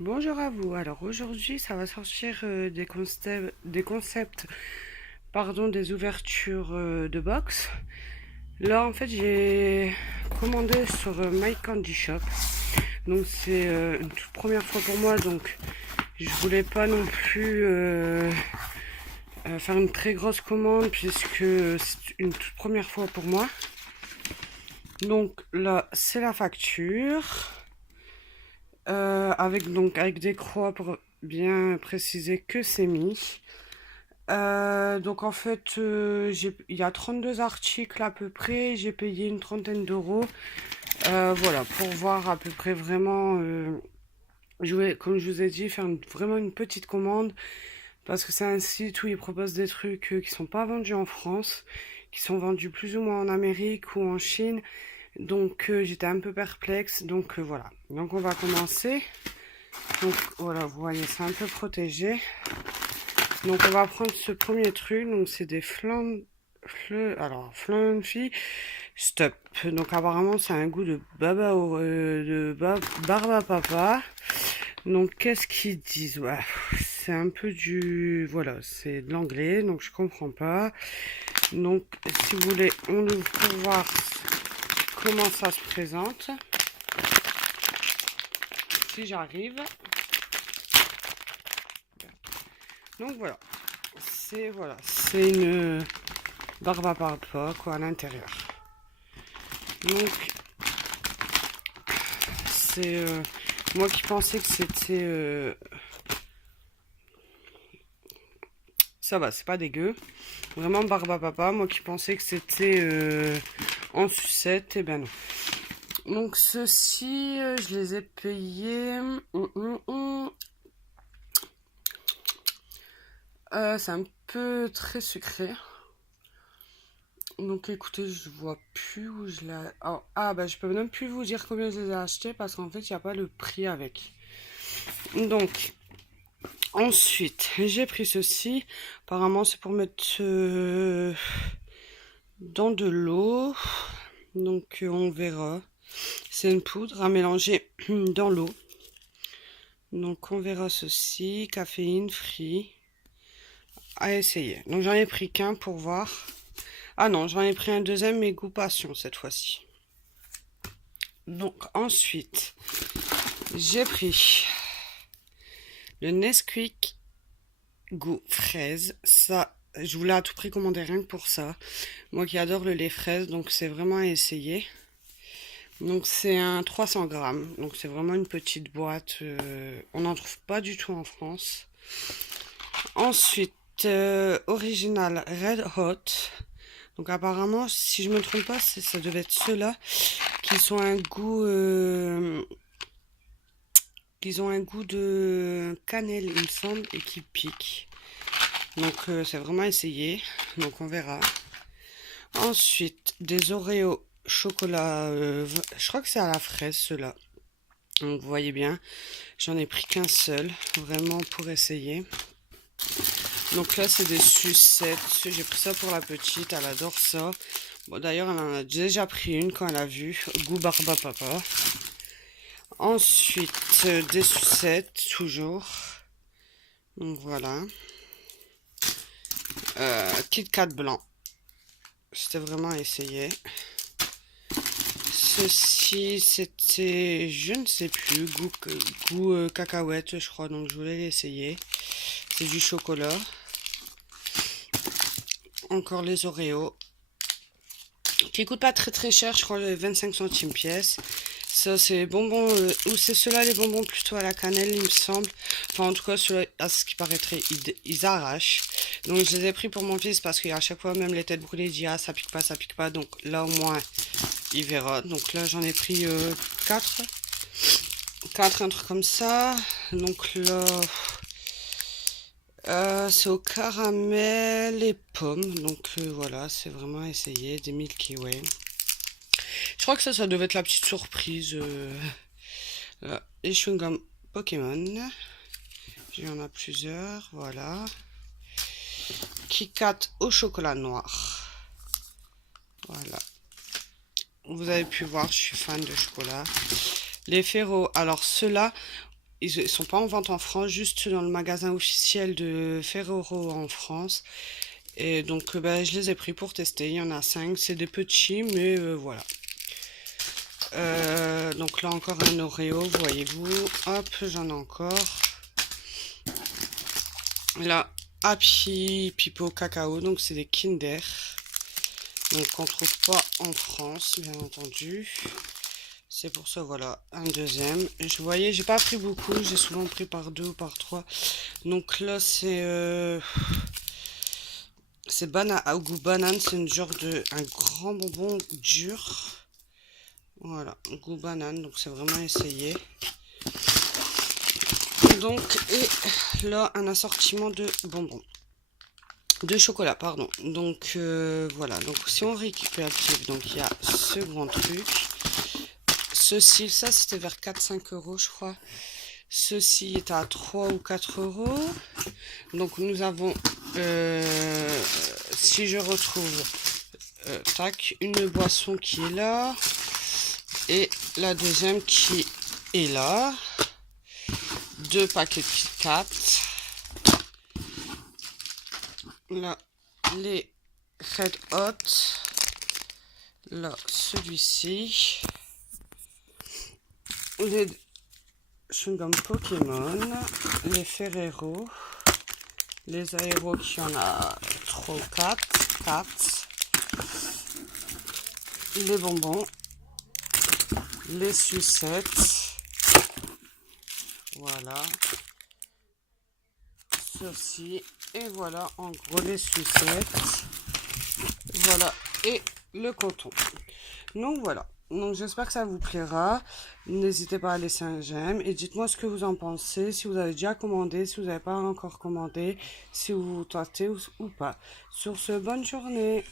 Bonjour à vous. Alors aujourd'hui, ça va sortir des concepts, pardon, des ouvertures de box. Là, en fait, j'ai commandé sur My Candy Shop. Donc c'est une toute première fois pour moi, donc je voulais pas non plus faire une très grosse commande puisque c'est une toute première fois pour moi. Donc là, c'est la facture. Avec des croix pour bien préciser que c'est mis. Donc en fait, il y a 32 articles à peu près, j'ai payé une trentaine d'euros. Voilà, pour voir à peu près vraiment, comme je vous ai dit, faire vraiment une petite commande, parce que c'est un site où ils proposent des trucs qui sont pas vendus en France, qui sont vendus plus ou moins en Amérique ou en Chine. Donc j'étais un peu perplexe, donc voilà. Donc on va commencer. Donc voilà, vous voyez, c'est un peu protégé. Donc on va prendre ce premier truc. Donc c'est des Fluffy Stop. Donc apparemment c'est un goût de barbe à papa. Donc qu'est-ce qu'ils disent? Ouais, c'est un peu voilà, c'est de l'anglais, donc je comprends pas. Donc si vous voulez, on ouvre pour voir comment ça se présente. Si j'arrive. Donc c'est une barbe à papa quoi à l'intérieur. Donc c'est moi qui pensais que c'était ça va, c'est pas dégueu. Vraiment barbe à papa, moi qui pensais que c'était en sucette, et ben non. Donc ceux-ci, je les ai payés. C'est un peu très sucré. Donc écoutez, je vois plus où je l'ai. Bah je peux même plus vous dire combien je les ai achetés parce qu'en fait il n'y a pas le prix avec. Donc ensuite j'ai pris ceci. Apparemment c'est pour mettre dans de l'eau. Donc on verra. C'est une poudre à mélanger dans l'eau. Donc on verra ceci. Caféine free. À essayer. Donc j'en ai pris qu'un pour voir. Ah non, j'en ai pris un deuxième, mais goût passion cette fois-ci. Donc ensuite, j'ai pris le Nesquik goût fraise. Ça, je voulais à tout prix commander rien que pour ça. Moi qui adore le lait fraise, donc c'est vraiment à essayer. Donc c'est un 300 grammes. Donc c'est vraiment une petite boîte. On n'en trouve pas du tout en France. Ensuite, original Red Hot. Donc apparemment, si je me trompe pas, ça devait être ceux-là qui sont qu'ils ont un goût de cannelle, il me semble, et qui piquent. Donc c'est vraiment essayé. Donc on verra. Ensuite, des Oreos chocolat. Je crois que c'est à la fraise ceux-là. Donc vous voyez bien, j'en ai pris qu'un seul, vraiment pour essayer. Donc là, c'est des sucettes. J'ai pris ça pour la petite, elle adore ça. Bon, d'ailleurs, elle en a déjà pris une quand elle a vu. Goût barba papa. Ensuite, des sucettes, toujours. Donc voilà. Kit Kat blanc. C'était vraiment à essayer. Ceci, c'était, je ne sais plus, goût cacahuète, je crois. Donc je voulais l'essayer. C'est du chocolat. Encore les Oreos. Qui coûtent pas très très cher, je crois 25 centimes pièce. Ça c'est les bonbons, ou c'est ceux-là les bonbons plutôt à la cannelle il me semble. Enfin en tout cas ceux-là, à ce qui paraîtrait, ils arrachent. Donc je les ai pris pour mon fils parce qu'à chaque fois même les têtes brûlées il dit ah ça pique pas ça pique pas. Donc là au moins il verra. Donc là j'en ai pris 4. 4 un truc comme ça. Donc là c'est au caramel et pommes. Donc voilà c'est vraiment à essayer. Des Milky Way. Je crois que ça devait être la petite surprise. Les chewing-gums Pokémon. Il y en a plusieurs, voilà. Kit Kat au chocolat noir. Voilà. Vous avez pu voir, je suis fan de chocolat. Les Ferrero, alors ceux-là, ils sont pas en vente en France, juste dans le magasin officiel de Ferrero en France. Et donc, bah, je les ai pris pour tester. Il y en a 5. C'est des petits, mais voilà. Donc là encore un Oreo, voyez-vous. Hop, j'en ai encore. Là, Happy Pipo Cacao, donc c'est des Kinder. Donc on trouve pas en France, bien entendu. C'est pour ça, voilà, un deuxième. Je voyais, j'ai pas pris beaucoup, j'ai souvent pris par 2 ou par 3. Donc là, c'est au goût banane, c'est une genre de un grand bonbon dur. Voilà, goût banane, donc c'est vraiment essayé. Donc, et là, un assortiment de bonbons. De chocolat, pardon. Donc, voilà. Donc, si on récupère, donc il y a ce grand truc. Ceci, ça, c'était vers 4-5 euros, je crois. Ceci est à 3 ou 4 euros. Donc, nous avons, si je retrouve, tac, une boisson qui est là. Et la deuxième qui est là. 2 paquets de Kit Kat. Là, les Red Hot. Là, celui-ci. Les chewing-gum Pokémon. Les Ferrero. Les Aéros qui en a 3 ou 4. 4. Les bonbons. Les sucettes. Voilà. Ceci. Et voilà, en gros, les sucettes. Voilà. Et le coton. Donc, voilà. Donc, j'espère que ça vous plaira. N'hésitez pas à laisser un j'aime. Et dites-moi ce que vous en pensez. Si vous avez déjà commandé, si vous n'avez pas encore commandé. Si vous tâtez ou pas. Sur ce, bonne journée.